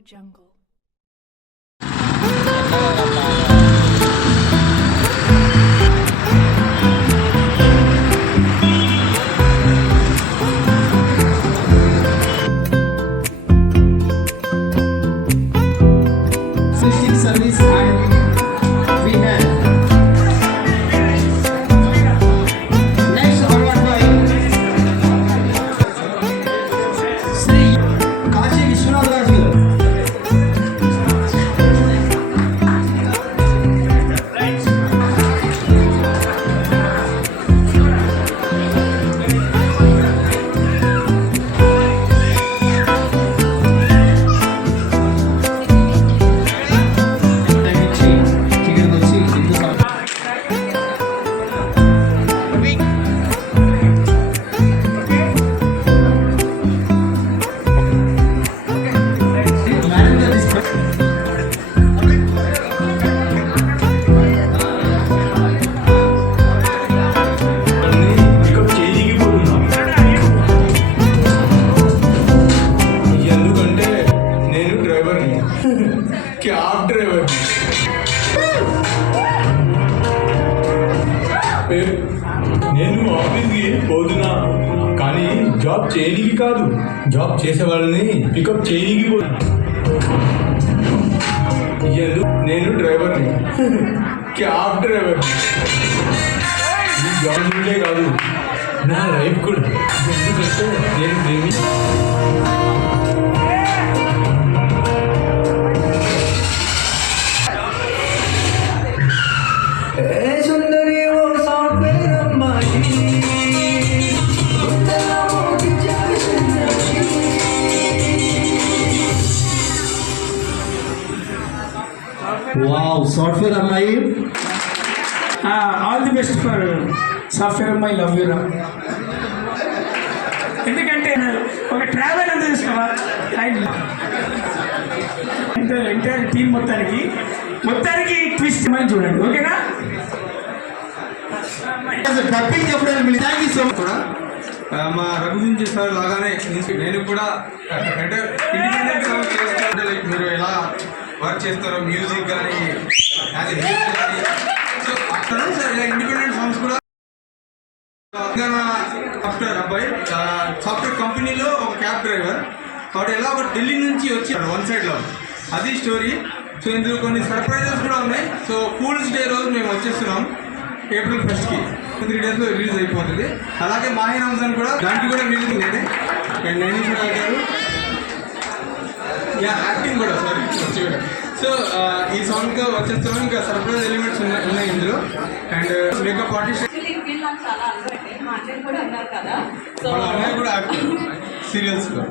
Jungle. Service and we have next award by Sri Kashi Vishwanath Raj garu. Cab driver నేను ఆఫీస్కి పోతున్నా కానీ జాబ్ చేయడానికి కాదు, జాబ్ చేసే వాళ్ళని పికప్ చేయడానికి పోతున్నా. నేను డ్రైవర్ని, క్యాబ్ డ్రైవర్. ఈ జాబ్ నుండే కాదు, నా లైఫ్ కూడా. ఎందుకంటే నేను ప్రేమి Wow, software అమ్మాయి. All the best for software అమ్మాయి, లవ్ యూ రా. ఎందుకంటే ఒక ట్రావెల్ అంతా తీసుకోవా ఎంటైర్ టీం మొత్తానికి ట్విస్ట్ మని చూడండి, ఓకేనా? డబ్బింగ్ చెప్పడానికి థ్యాంక్ యూ సో మచ్. కూడా మా రఘువింజ సార్ లాగానే నేను కూడా ఇండిపెండెంట్ వర్క్ చేస్తాను. లైక్ మీరు ఎలా వర్క్ చేస్తారో మ్యూజిక్ కానీ యాజ్ ఎ మ్యూజిక్ కానీ, సో సార్ ఇలా ఇండిపెండెంట్ సాంగ్స్ కూడా. సాఫ్ట్వేర్ అబ్బాయి, సాఫ్ట్వేర్ కంపెనీలో ఒక క్యాబ్ డ్రైవర్. వాడు ఎలా ఒక ఢిల్లీ నుంచి వచ్చాడు వన్ సైడ్లో, అది స్టోరీ. సో ఇందులో కొన్ని సర్ప్రైజెస్ కూడా ఉన్నాయి. సో ఫూల్స్ డే రోజు మేము వచ్చేస్తున్నాం April 1st 3 days రిలీజ్ అయిపోతుంది. అలాగే మాహీ రంజాన్ కూడా, దానికి కూడా మ్యూజిక్ నేనే అండ్ నైనిషా గారు యాక్టింగ్ కూడా సారీ మంచిగా. సో ఈ సాంగ్తో వచ్చేస్తున్నాం. ఇంకా సర్ప్రైజ్ ఎలిమెంట్స్ ఉన్నాయి ఇందులో. అండ్ మేకప్ ఆర్టిస్ట్ వాళ్ళ అన్నయ్య కూడా యాక్టర్ సీరియల్స్లో.